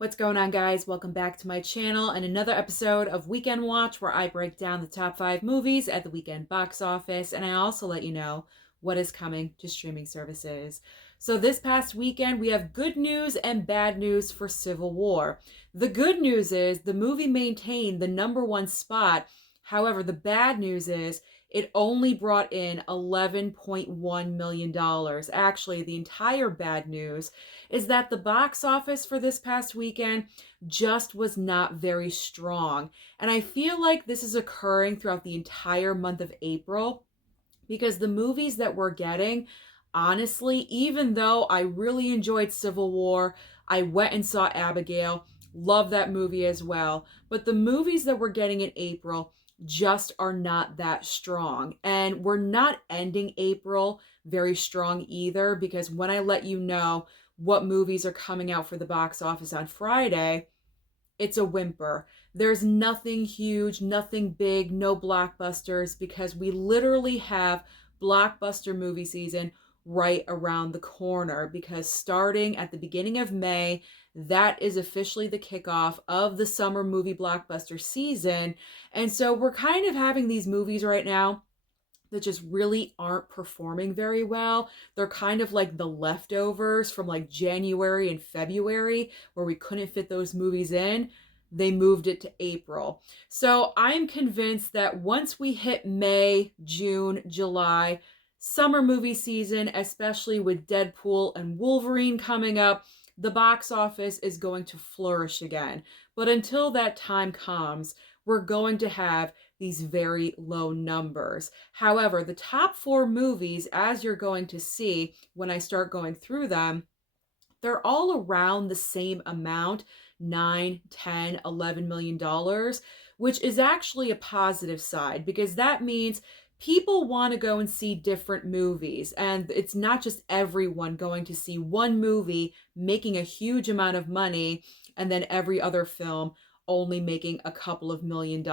What's going on, guys? Welcome back to my channel and another episode of Weekend Watch, where I break down the top 5 movies at the weekend box office, and I also let you know what is coming to streaming services. So this past weekend, we have good news and bad news for Civil War. The good news is the movie maintained the #1 spot. However, the bad news is it only brought in $11.1 million. Actually, the entire bad news is that the box office for this past weekend just was not very strong. And I feel like this is occurring throughout the entire month of April because the movies that we're getting, honestly, even though I really enjoyed Civil War, I went and saw Abigail, love that movie as well, but the movies that we're getting in April just are not that strong. And we're not ending April very strong either, because when I let you know what movies are coming out for the box office on Friday, it's a whimper. There's nothing huge, nothing big, no blockbusters, because we literally have blockbuster movie season right around the corner, because starting at the beginning of May, that is officially the kickoff of the summer movie blockbuster season. And so we're kind of having these movies right now that just really aren't performing very well. They're kind of like the leftovers from like January and February, where we couldn't fit those movies in. They moved it to April. So I'm convinced that once we hit May, June, July, summer movie season, especially with Deadpool and Wolverine coming up, the box office is going to flourish again. But until that time comes, we're going to have these very low numbers. However, the top 4 movies, as you're going to see when I start going through them, they're all around the same amount, 9, 10, $11 million, which is actually a positive side, because that means people want to go and see different movies, and it's not just everyone going to see one movie making a huge amount of money and then every other film only making a couple of $1 million.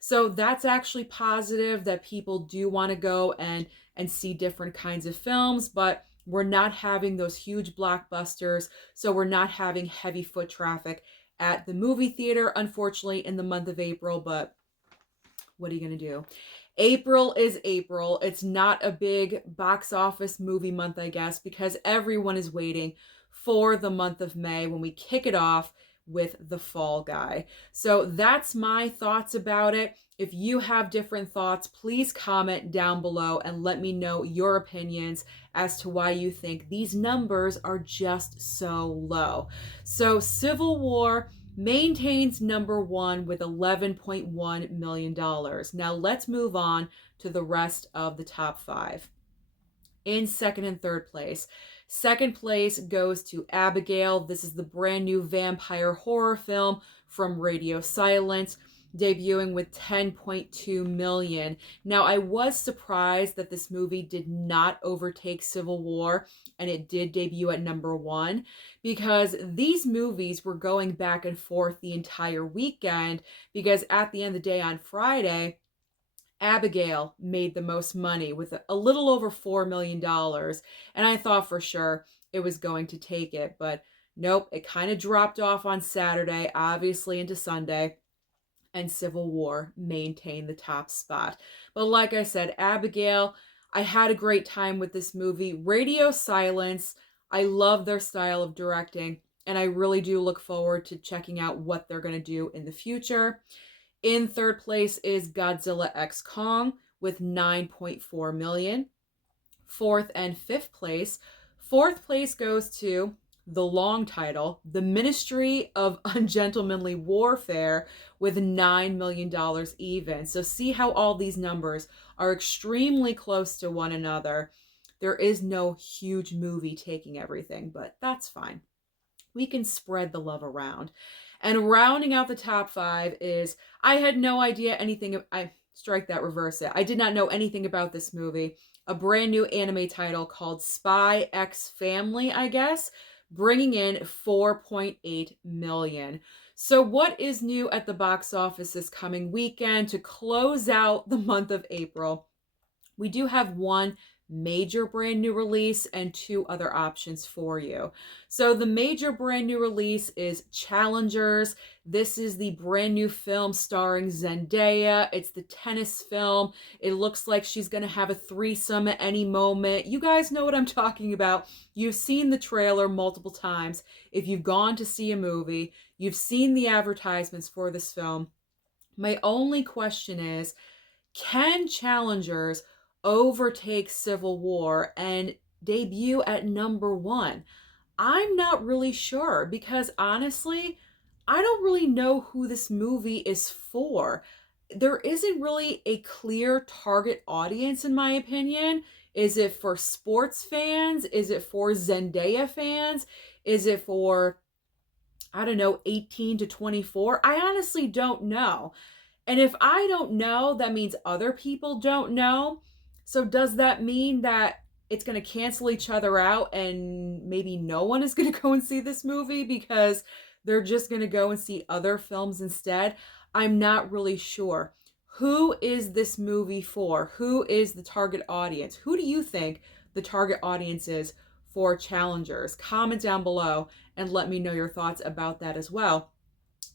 So that's actually positive, that people do want to go and see different kinds of films, but we're not having those huge blockbusters, so we're not having heavy foot traffic at the movie theater, unfortunately, in the month of April. But what are you going to do? April is April. It's not a big box office movie month, I guess, because everyone is waiting for the month of May, when we kick it off with The Fall Guy. So that's my thoughts about it. If you have different thoughts, please comment down below and let me know your opinions as to why you think these numbers are just so low. So Civil War maintains #1 with $11.1 million. Now let's move on to the rest of the top 5. In second and third place, second place goes to Abigail. This is the brand new vampire horror film from Radio Silence, debuting with 10.2 million. Now, I was surprised that this movie did not overtake Civil War, and it did debut at #1, because these movies were going back and forth the entire weekend, because at the end of the day on Friday, Abigail made the most money with a little over $4 million. And I thought for sure it was going to take it, but nope, it kind of dropped off on Saturday, obviously into Sunday, and Civil War maintained the top spot. But like I said, Abigail, I had a great time with this movie. Radio Silence, I love their style of directing, and I really do look forward to checking out what they're going to do in the future. In third place is Godzilla x Kong with 9.4 million. Fourth and fifth place. Fourth place goes to the long title, The Ministry of Ungentlemanly Warfare, with $9 million even. So see how all these numbers are extremely close to one another. There is no huge movie taking everything, but that's fine. We can spread the love around. And rounding out the top 5 is, I had no idea anything, I strike that, reverse it. I did not know anything about this movie. A brand new anime title called Spy X Family, I guess, bringing in 4.8 million. So what is new at the box office this coming weekend to close out the month of April? We do have one major brand new release and two other options for you. So the major brand new release is Challengers. This is the brand new film starring Zendaya. It's the tennis film. It looks like she's going to have a threesome at any moment. You guys know what I'm talking about. You've seen the trailer multiple times. If you've gone to see a movie, you've seen the advertisements for this film. My only question is, can Challengers overtake Civil War and debut at number one? I'm not really sure because honestly, I don't really know who this movie is for. There isn't really a clear target audience, in my opinion. Is it for sports fans? Is it for Zendaya fans? Is it for, I don't know, 18 to 24? I honestly don't know. And if I don't know, that means other people don't know. So does that mean that it's going to cancel each other out and maybe no one is going to go and see this movie because they're just going to go and see other films instead? I'm not really sure. Who is this movie for? Who is the target audience? Who do you think the target audience is for Challengers? Comment down below and let me know your thoughts about that as well.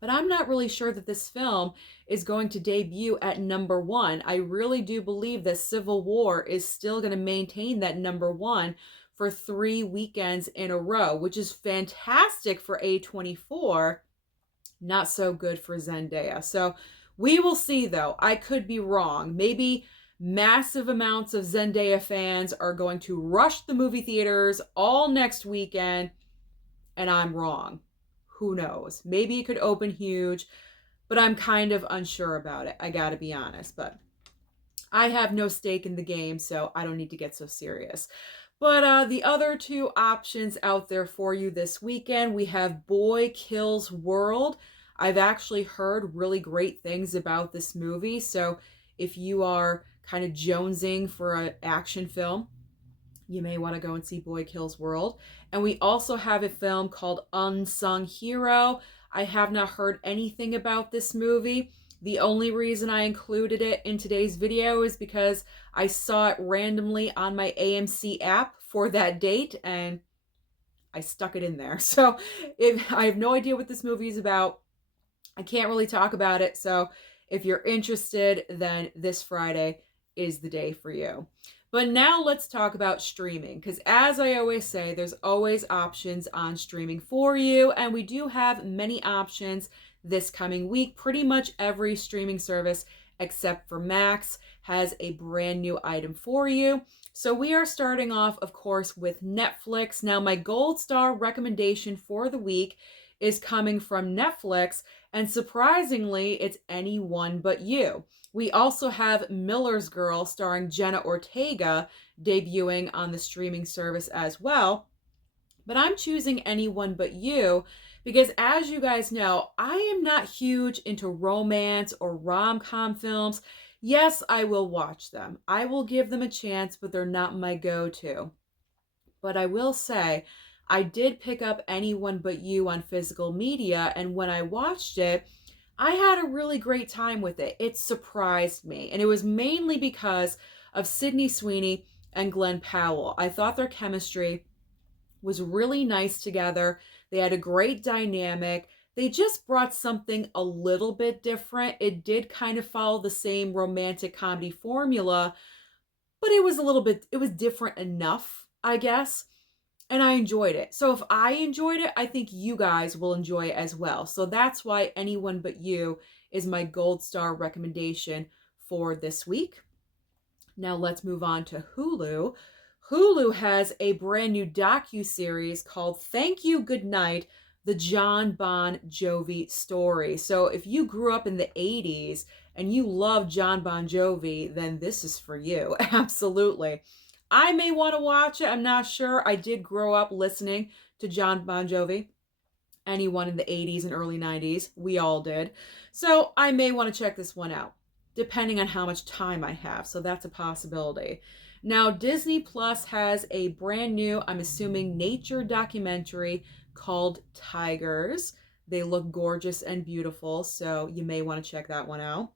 But I'm not really sure that this film is going to debut at number one. I really do believe that Civil War is still going to maintain that number one for 3 weekends in a row, which is fantastic for A24, not so good for Zendaya. So we will see, though. I could be wrong. Maybe massive amounts of Zendaya fans are going to rush the movie theaters all next weekend, and I'm wrong. Who knows? Maybe it could open huge, but I'm kind of unsure about it. I gotta be honest, but I have no stake in the game, so I don't need to get so serious. But the other two options out there for you this weekend, we have Boy Kills World. I've actually heard really great things about this movie, so if you are kind of jonesing for an action film, you may want to go and see Boy Kills World. And we also have a film called Unsung Hero. I have not heard anything about this movie. The only reason I included it in today's video is because I saw it randomly on my AMC app for that date and I stuck it in there. So I have no idea what this movie is about. I can't really talk about it. So if you're interested, then this Friday is the day for you. But now let's talk about streaming, because as I always say, there's always options on streaming for you, and we do have many options this coming week. Pretty much every streaming service except for Max has a brand new item for you. So we are starting off, of course, with Netflix. Now, my gold star recommendation for the week is coming from Netflix, and surprisingly, it's Anyone But You. We also have Miller's Girl starring Jenna Ortega debuting on the streaming service as well. But I'm choosing Anyone But You because, as you guys know, I am not huge into romance or rom-com films. Yes, I will watch them. I will give them a chance, but they're not my go-to. But I will say, I did pick up Anyone But You on physical media, and when I watched it, I had a really great time with it. It surprised me, and it was mainly because of Sydney Sweeney and Glenn Powell. I thought their chemistry was really nice together. They had a great dynamic. They just brought something a little bit different. It did kind of follow the same romantic comedy formula, but it was different enough, I guess. And I enjoyed it. So if I enjoyed it, I think you guys will enjoy it as well. So that's why Anyone But You is my gold star recommendation for this week. Now let's move on to Hulu. Hulu has a brand new docu-series called Thank You, Good Night, the John Bon Jovi story. So if you grew up in the 80s and you love John Bon Jovi, then this is for you. Absolutely. I may want to watch it. I'm not sure. I did grow up listening to John Bon Jovi. Anyone in the 80s and early 90s. We all did. So I may want to check this one out, depending on how much time I have. So that's a possibility. Now, Disney Plus has a brand new, I'm assuming, nature documentary called Tigers. They look gorgeous and beautiful, so you may want to check that one out.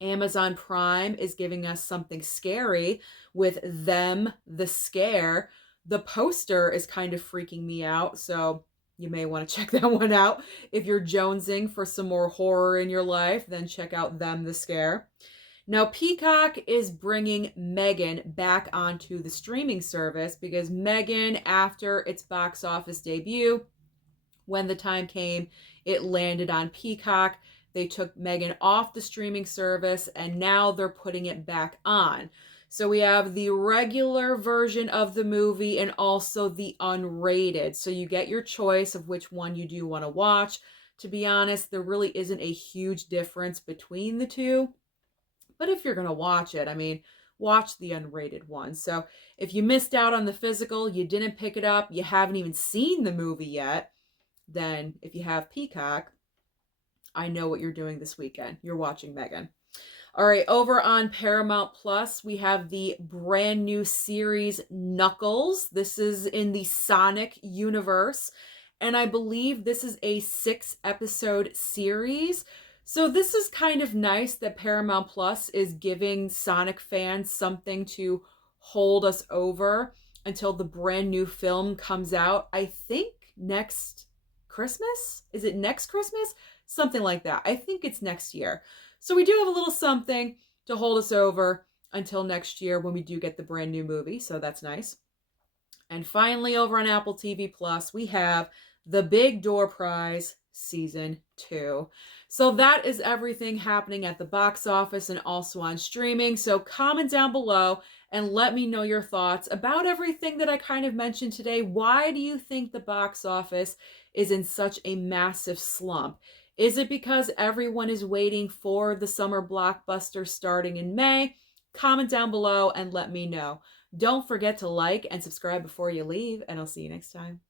Amazon Prime is giving us something scary with Them, the Scare. The poster is kind of freaking me out, so you may want to check that one out. If you're jonesing for some more horror in your life, then check out Them, the Scare. Now, Peacock is bringing Megan back onto the streaming service because Megan, after its box office debut, when the time came, it landed on Peacock. They took Megan off the streaming service and now they're putting it back on. So we have the regular version of the movie and also the unrated. So you get your choice of which one you do want to watch. To be honest, there really isn't a huge difference between the two. But if you're going to watch it, I mean, watch the unrated one. So if you missed out on the physical, you didn't pick it up, you haven't even seen the movie yet, then if you have Peacock, I know what you're doing this weekend. You're watching Megan. All right, over on Paramount Plus, we have the brand new series Knuckles. This is in the Sonic universe, and I believe this is a 6-episode series. So this is kind of nice that Paramount Plus is giving Sonic fans something to hold us over until the brand new film comes out. I think next Christmas? Is it next Christmas? Something like that. I think it's next year. So we do have a little something to hold us over until next year when we do get the brand new movie. So that's nice. And finally, over on Apple TV Plus, we have The Big Door Prize Season 2. So that is everything happening at the box office and also on streaming. So comment down below and let me know your thoughts about everything that I kind of mentioned today. Why do you think the box office is in such a massive slump? Is it because everyone is waiting for the summer blockbuster starting in May? Comment down below and let me know. Don't forget to like and subscribe before you leave, and I'll see you next time.